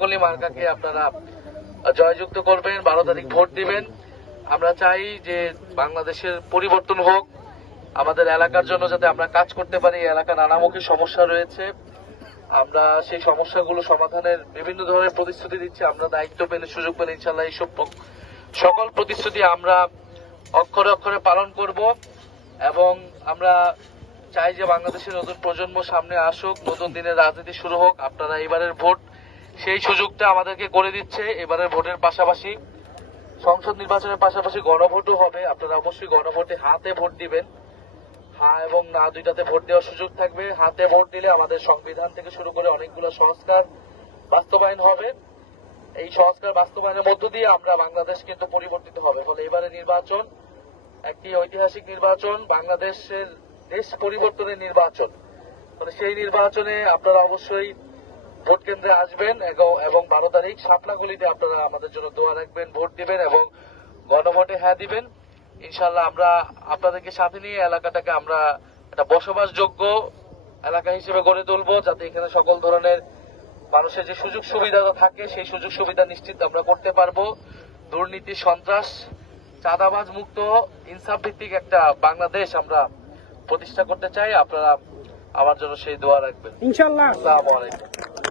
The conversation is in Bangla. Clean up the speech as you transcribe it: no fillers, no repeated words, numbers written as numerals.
কলি মার্কাকে আপনারা জয়যুক্ত করবেন, 12 তারিখ ভোট দিবেন। আমরা চাই যে বাংলাদেশের পরিবর্তন হোক, আমাদের এলাকার জন্য যাতে আমরা কাজ করতে পারি। এলাকা নানামুখী সমস্যা রয়েছে, আমরা সেই সমস্যাগুলো সমাধানের বিভিন্ন ধরনের প্রতিশ্রুতি দিচ্ছি। আমরা দায়িত্ব পেলে, সুযোগ পেলে ইনশাল্লাহ এইসব সকল প্রতিশ্রুতি আমরা অক্ষরে অক্ষরে পালন করব। এবং আমরা চাই যে বাংলাদেশের নতুন প্রজন্ম সামনে আসুক, নতুন দিনের রাজনীতি শুরু হোক। আপনারা এবারের ভোট সেই সুযোগটা আমাদেরকে করে দিচ্ছে। এবারের ভোটের পাশাপাশি সংসদ নির্বাচনের পাশাপাশি গণভোটও হবে। আপনারা অবশ্যই গণভোটে হাতে ভোট দিবেন। হ্যাঁ এবং না দুইটাতে ভোট দেওয়ার সুযোগ থাকবে। হাতে ভোট দিলে আমাদের সংবিধান থেকে শুরু করে অনেকগুলো সংস্কার বাস্তবায়ন হবে। এই সংস্কার বাস্তবায়নের মধ্য দিয়ে আমরা বাংলাদেশ কিন্তু পরিবর্তিত হবে। ফলে এবারে নির্বাচন একটি ঐতিহাসিক নির্বাচন, বাংলাদেশের দেশ পরিবর্তনের নির্বাচন। ফলে সেই নির্বাচনে আপনারা অবশ্যই ভোট কেন্দ্রে আসবেন এবং 12 তারিখ শাপলাগুলিতে আপনারা আমাদের জন্য দোয়া রাখবেন, ভোট দিবেন এবং গণভোটে হ্যাঁ দিবেন। ইনশাল্লাহ আমরা আপনাদেরকে সাথে নিয়ে এলাকাটাকে আমরা একটা বসবাসযোগ্য এলাকা হিসেবে গড়ে তুলবো, যাতে এখানে সকল ধরনের মানুষের যে সুযোগ সুবিধা থাকে সেই সুযোগ সুবিধা নিশ্চিত আমরা করতে পারবো। দুর্নীতি, সন্ত্রাস, চাঁদাবাজ মুক্ত ইনসাফ ভিত্তিক একটা বাংলাদেশ আমরা প্রতিষ্ঠা করতে চাই। আপনারা আমার জন্য সেই দোয়া রাখবেন ইনশাআল্লাহ। আসসালামু আলাইকুম।